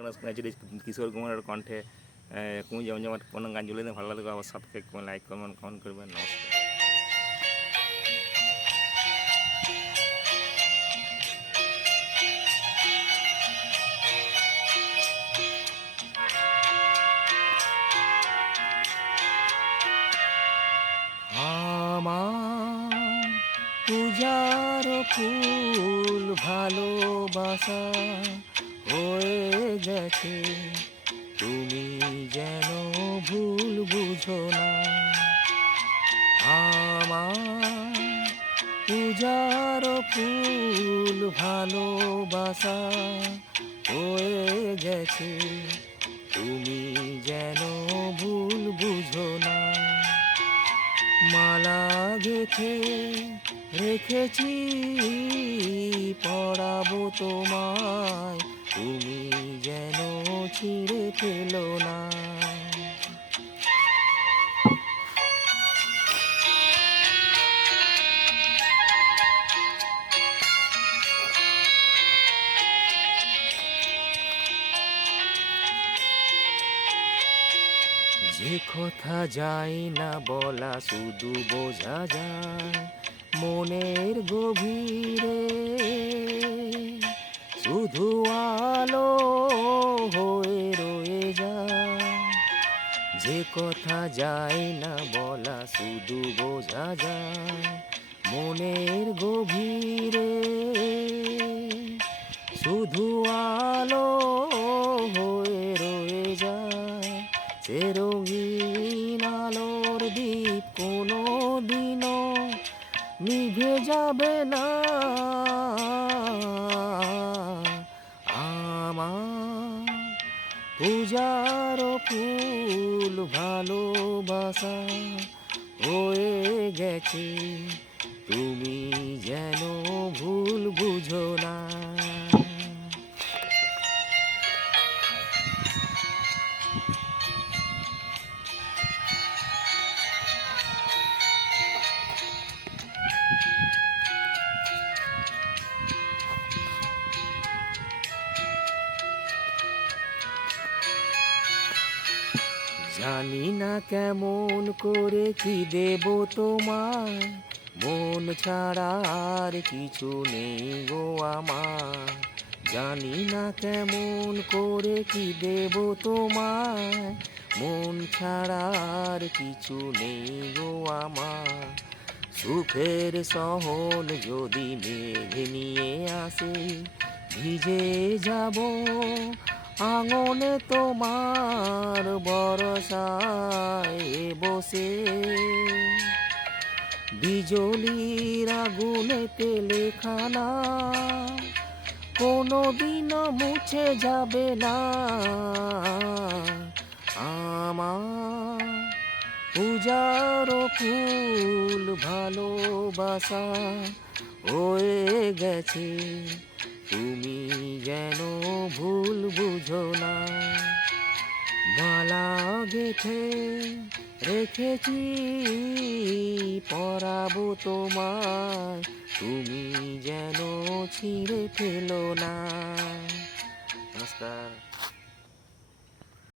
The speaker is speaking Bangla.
শুনেছি কিশোর কুমারের কণ্ঠে তুমি যেমন যেমন কোনো গান জুড়ে দিন ভালো লাগবে, আবার সাবস্ক্রাইব করবেন, লাইক করবেন, কমেন্ট করবেন। নমস্কার। আমার পূজার ফুল ভালোবাসা হয়ে গেছে, তুমি যেন ভুল বুঝো না। আমার পূজার ফুল ভালোবাসা হয়ে গেছে, তুমি যেন ভুল বুঝো না। মালা গেঁথে রেখেছি পরাবো তোমায়, তুমি যেন ছিঁড়ে ফেলো না। যে কথা যায় না বলা, শুধু বোঝা যায় মনের গভীরে, শুধু আলো হয়ে রয়ে যায়। যে কথা যায় না বলা, শুধু বোঝা যায় মনের গভীরে, শুধু আলো হয়ে রয়ে যায়। সে রঙিন আলোর দ্বীপ কোনো দিনও নিভে যাবে না। আমার পূজার ফুল ভালোবাসা হয়ে গেছে, তুমি যেন ভুল বুঝো না। জানি না কেমন করে কি দেব তোমায়, মন ছাড়া আর কিছু নেই গো আমার। জানি না কেমন করে কি দেব তোমায়, মন ছাড়া আর কিছু নেই গো আমার। সুখের সহন যদি মেঘ নিয়ে আসে, ভিজে যাব আঙনে তোমার বরসায় বসে। বিজলির আগুনেতে লেখানা কোনো দিনও মুছে যাবে না। আমার পূজার ফুল ভালোবাসা হয়ে গেছে, তুমি যেন ভুল বুঝো না। মালা গেঁথে রেখেছি পরাবো তোমায়, তুমি যেন ছিঁড়ে ফেলো না। নমস্কার।